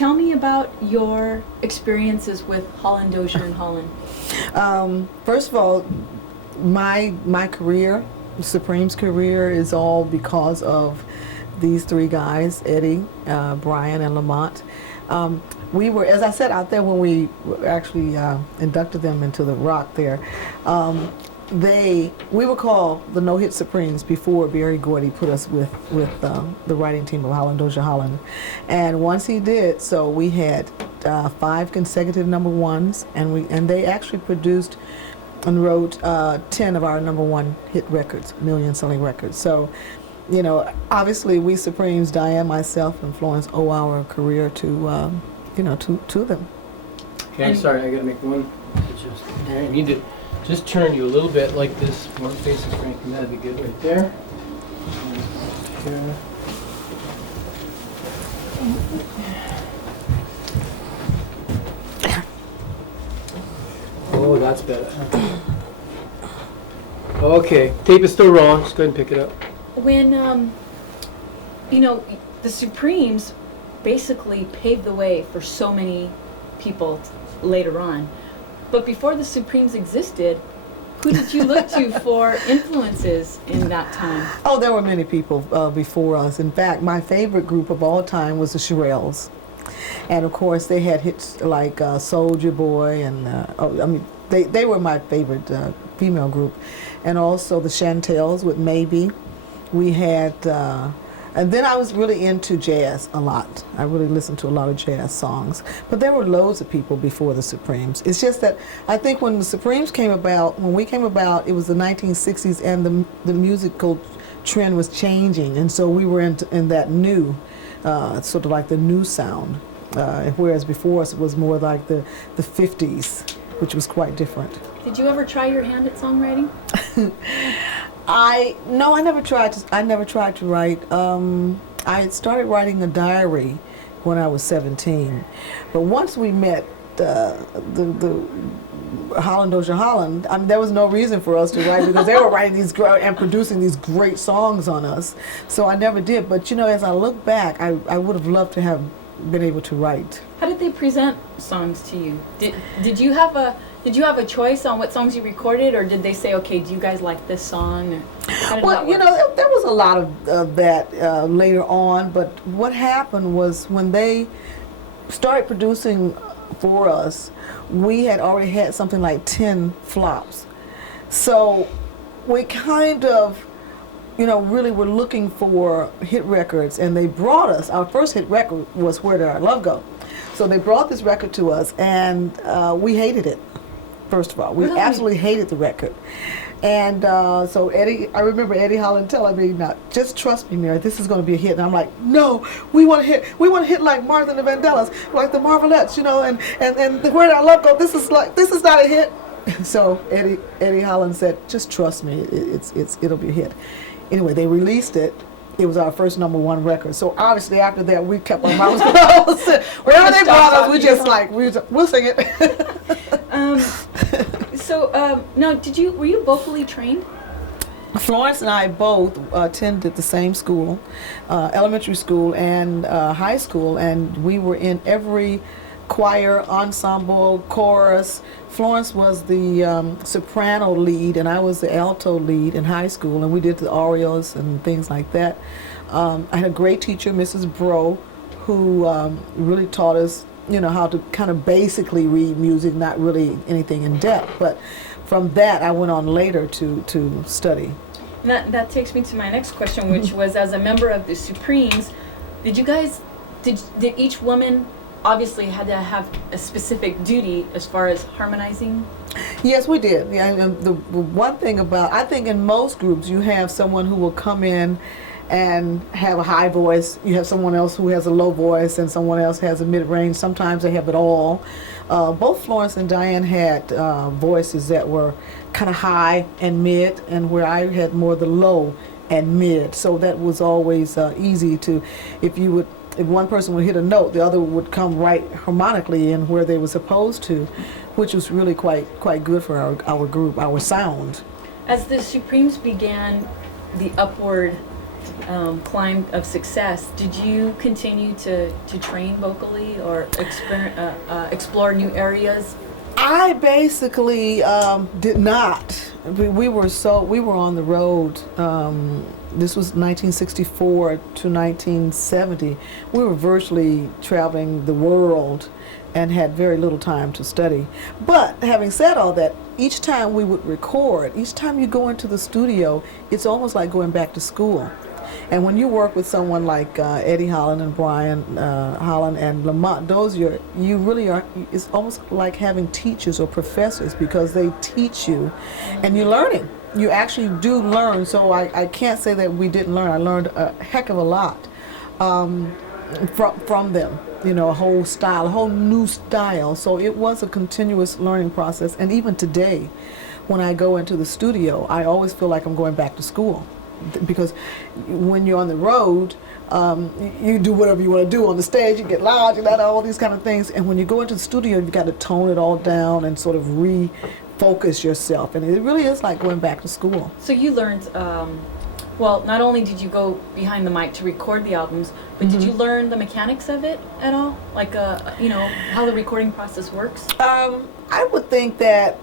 tell me about your experiences with Holland, Dozier, and Holland. First of all, my career, Supreme's career, is all because of these three guys, Eddie, Brian, and Lamont. We were, as I said, out there when we actually inducted them into the rock there. We were called the No Hit Supremes before Barry Gordy put us with the writing team of Holland, Dozier, Holland. And once he did, so we had 5 consecutive number ones, and they actually produced and wrote 10 of our number one hit records, million-selling records. So, you know, obviously we Supremes, Diane, myself, and Florence owe our career to, to them. Okay, I'm sorry, I gotta make one adjustment. I need to just turn you a little bit like this, more faces, Frankie. That'd be good right there. Here. Oh, that's better. Okay, tape is still rolling. Just go ahead and pick it up. When, the Supremes basically paved the way for so many people later on. But before the Supremes existed, who did you look to for influences in that time? Oh, there were many people before us. In fact, my favorite group of all time was the Shirelles. And of course, they had hits like Soldier Boy, and they were my favorite female group. And also the Chantels with Maybe. We had, and then I was really into jazz a lot. I really listened to a lot of jazz songs. But there were loads of people before the Supremes. It's just that I think when the Supremes came about, when we came about, it was the 1960s, and the musical trend was changing. And so we were in that new, sort of like the new sound. Whereas before us it was more like the 50s, which was quite different. Did you ever try your hand at songwriting? I never tried to write. I had started writing a diary when I was 17, but once we met the Holland, Dozier, Holland, there was no reason for us to write because they were writing these and producing these great songs on us. So I never did. But as I look back, I would have loved to have been able to write. How did they present songs to you? Did you have a choice on what songs you recorded, or did they say, okay, do you guys like this song? Well, there was a lot of that later on, but what happened was when they started producing for us, we had already had something like 10 flops. So we kind of, really were looking for hit records, and they brought us, our first hit record was Where Did Our Love Go? So they brought this record to us, and we hated it, first of all. We absolutely hated the record. And so I remember Eddie Holland telling me, "Now, just trust me, Mary, this is going to be a hit." And I'm like, "No, we want to hit like Martha and the Vandellas, like the Marvelettes, and Where Did Our Love Go? This is not a hit." So Eddie Holland said, "Just trust me, it'll be a hit." Anyway, they released it. It was our first number one record. So obviously after that, we kept our mouths closed. Wherever they brought us, we'll sing it. Now, were you vocally trained? Florence and I both attended the same school, elementary school and high school, and we were in every choir, ensemble, chorus. Florence was the soprano lead, and I was the alto lead in high school, and we did the arias and things like that. I had a great teacher, Mrs. Bro, who really taught us, how to kind of basically read music, not really anything in depth. But from that, I went on later to study. And that takes me to my next question, which was, as a member of the Supremes, did each woman obviously had to have a specific duty as far as harmonizing? Yes, we did. Yeah, and the one thing I think in most groups you have someone who will come in and have a high voice. You have someone else who has a low voice, and someone else has a mid-range. Sometimes they have it all. Both Florence and Diane had voices that were kind of high and mid, and where I had more the low and mid. So that was always easy to, if one person would hit a note, the other would come right harmonically in where they were supposed to, which was really quite good for our group, our sound. As the Supremes began the upward climb of success, did you continue to train vocally or explore new areas? I basically did not. We were on the road. This was 1964 to 1970. We were virtually traveling the world and had very little time to study. But having said all that, each time we would record, each time you go into the studio, it's almost like going back to school. And when you work with someone like Eddie Holland and Brian Holland and Lamont Dozier, you really are, it's almost like having teachers or professors, because they teach you and you're learning. You actually do learn. So I can't say that we didn't learn. I learned a heck of a lot from them. You know, a whole style, a whole new style. So it was a continuous learning process. And even today, when I go into the studio, I always feel like I'm going back to school. Because when you're on the road, you do whatever you want to do on the stage. You get loud, you let all these kind of things. And when you go into the studio, you've got to tone it all down and sort of refocus yourself. And it really is like going back to school. So you learned, well, not only did you go behind the mic to record the albums, but did you learn the mechanics of it at all? Like, you know, how the recording process works? I would think that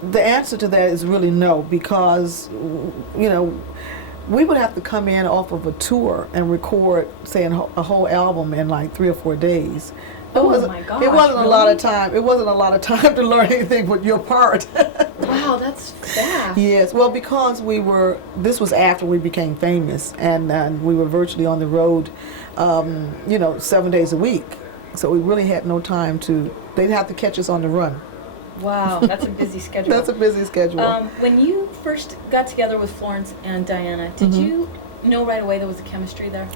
the answer to that is really no, because, you know, we would have to come in off of a tour and record, say, a whole album in like 3 or 4 days. My gosh! It wasn't really? a lot of time. It wasn't a lot of time to learn anything but your part. Wow, that's fast. Yes, well, because this was after we became famous, and we were virtually on the road, you know, 7 days a week. So we really had no time they'd have to catch us on the run. Wow, that's a busy schedule. That's a busy schedule. When you first got together with Florence and Diana, did you know right away there was a chemistry there?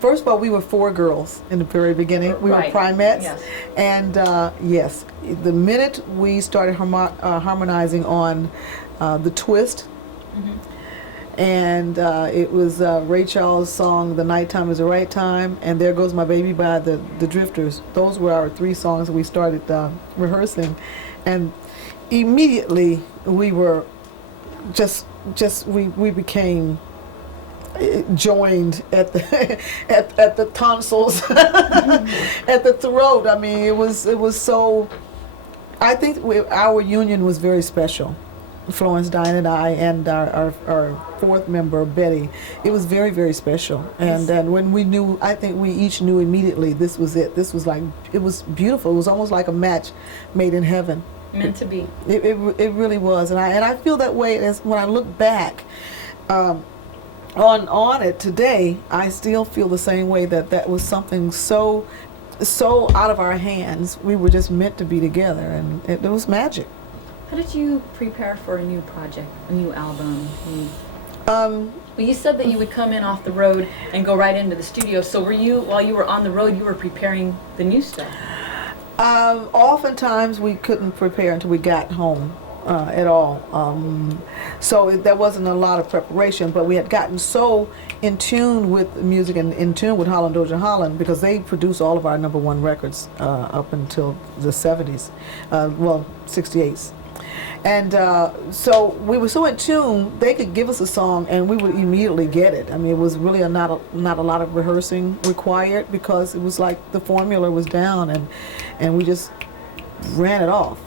First of all, we were 4 girls in the very beginning. We were primettes. Yes. And yes, the minute we started harmonizing on the twist, and it was Ray Charles' song, The Nighttime Is the Right Time, and There Goes My Baby by the Drifters. Those were our 3 songs that we started rehearsing. And immediately we were we became joined at the at the tonsils, at the throat. I mean, it was so. I think our union was very special. Florence, Diane, and I, and our 4th member, Betty. It was very, very special. And when we knew, I think we each knew immediately this was it. This was like, it was beautiful. It was almost like a match made in heaven. Meant to be. It really was. And I feel that way as when I look back on it today. I still feel the same way, that was something so out of our hands. We were just meant to be together, and it was magic. How did you prepare for a new project, a new album? Well, you said that you would come in off the road and go right into the studio. So were you, while you were on the road, you were preparing the new stuff? Oftentimes we couldn't prepare until we got home at all. So there wasn't a lot of preparation, but we had gotten so in tune with music and in tune with Holland, Dozier, Holland, because they produced all of our #1 records up until the 70s, 68s. And so we were so in tune, they could give us a song and we would immediately get it. I mean, it was really not a lot of rehearsing required, because it was like the formula was down, and we just ran it off.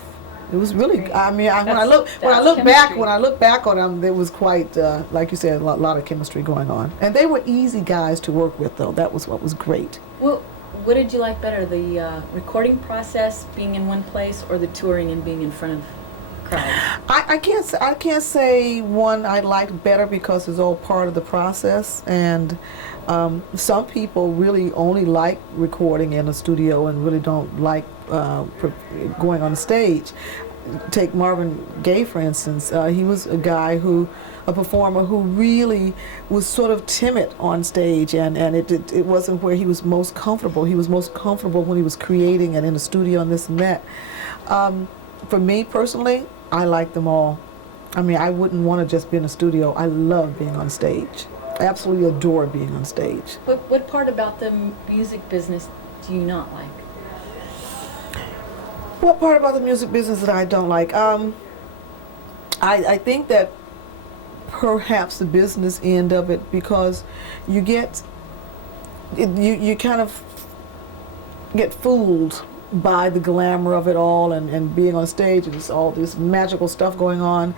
It was really, I mean, when I look back on them, there was quite, like you said, a lot of chemistry going on. And they were easy guys to work with, though. That was what was great. Well, what did you like better, the recording process, being in one place, or the touring and being in front of crowds? I can't say one I liked better, because it's all part of the process. And some people really only like recording in a studio and really don't like going on stage. Take Marvin Gaye, for instance. He was a performer who really was sort of timid on stage, and it wasn't where he was most comfortable. He was most comfortable when he was creating and in the studio and this and that. For me personally, I like them all. I mean, I wouldn't want to just be in a studio. I love being on stage. I absolutely adore being on stage. What part about the music business do you not like? What part about the music business that I don't like? I think that perhaps the business end of it, because you get you kind of get fooled by the glamour of it all, and being on stage and it's all this magical stuff going on,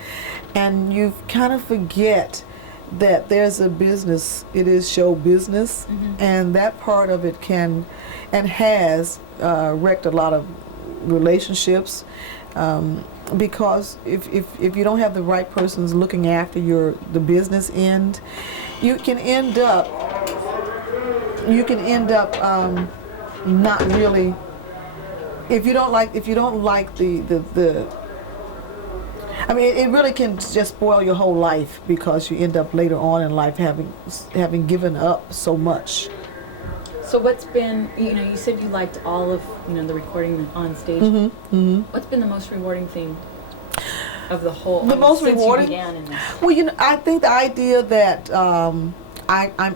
and you kind of forget that there's a business. It is show business, and that part of it can and has wrecked a lot of relationships, because if you don't have the right persons looking after the business end, you can end up not really, if you don't like the I mean, it really can just spoil your whole life, because you end up later on in life having given up so much. So what's been, you said you liked all of, the recording on stage. What's been the most rewarding thing of the whole, most since rewarding? you began in this? Well, I think the idea that I'm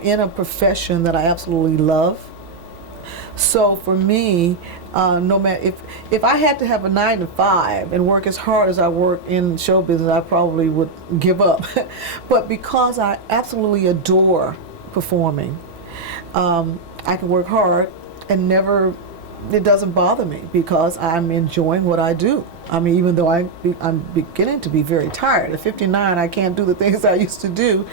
in a profession that I absolutely love. So for me, no matter if I had to have a 9 to 5 and work as hard as I work in show business, I probably would give up. But because I absolutely adore performing, I can work hard and it doesn't bother me, because I'm enjoying what I do. I mean, even though I'm beginning to be very tired. At 59, I can't do the things I used to do,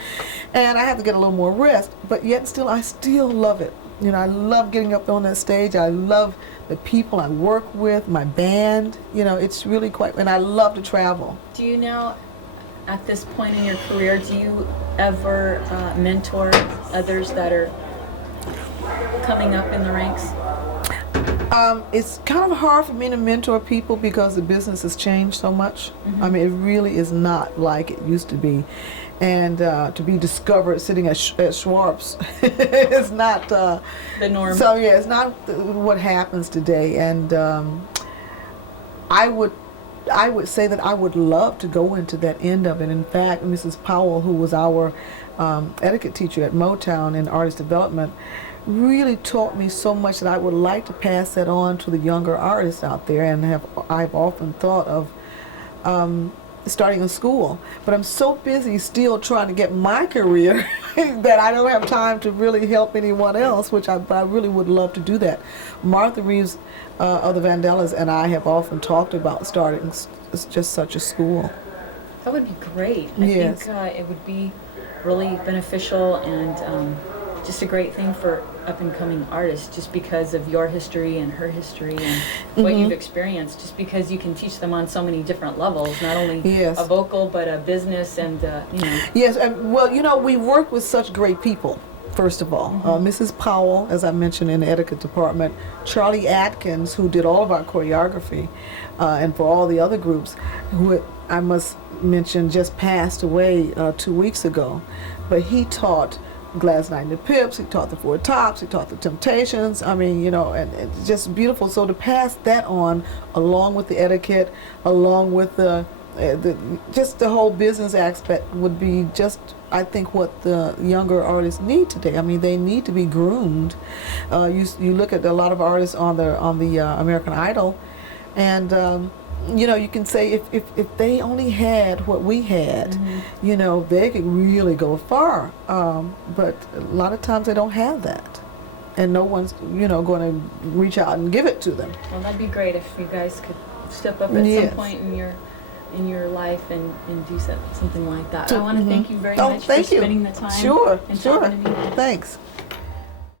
and I have to get a little more rest. But yet still, I still love it. I love getting up on that stage. I love the people I work with, my band. It's really quite, and I love to travel. Do you now, at this point in your career, do you ever mentor others that are coming up in the ranks? It's kind of hard for me to mentor people, because the business has changed so much. I mean, it really is not like it used to be. And to be discovered sitting at Schwartz is not the norm. So yeah, it's not what happens today. And I would say that I would love to go into that end of it. In fact, Mrs. Powell, who was our etiquette teacher at Motown in artist development, really taught me so much that I would like to pass that on to the younger artists out there. And I've often thought of starting a school, but I'm so busy still trying to get my career that I don't have time to really help anyone else, which I really would love to do that. Martha Reeves of the Vandellas and I have often talked about starting just such a school. That would be great. Yes. I think it would be really beneficial and just a great thing for up-and-coming artists, just because of your history and her history and what you've experienced, just because you can teach them on so many different levels, not only a vocal, but a business and, Yes, and well, we work with such great people, first of all. Mrs. Powell, as I mentioned, in the etiquette department, Charlie Atkins, who did all of our choreography, and for all the other groups, who I must mention just passed away 2 weeks ago, but he taught Gladys Knight and the Pips, he taught the Four Tops, he taught the Temptations. I mean, and it's just beautiful. So to pass that on, along with the etiquette, along with just the whole business aspect, would be just, I think, what the younger artists need today. I mean, they need to be groomed. You look at a lot of artists on the American Idol, and you can say if they only had what we had, they could really go far. But a lot of times they don't have that, and no one's going to reach out and give it to them. Well, that'd be great if you guys could step up at some point in your life and do something like that. I want to thank you very much for spending the time and talking to me. Thanks.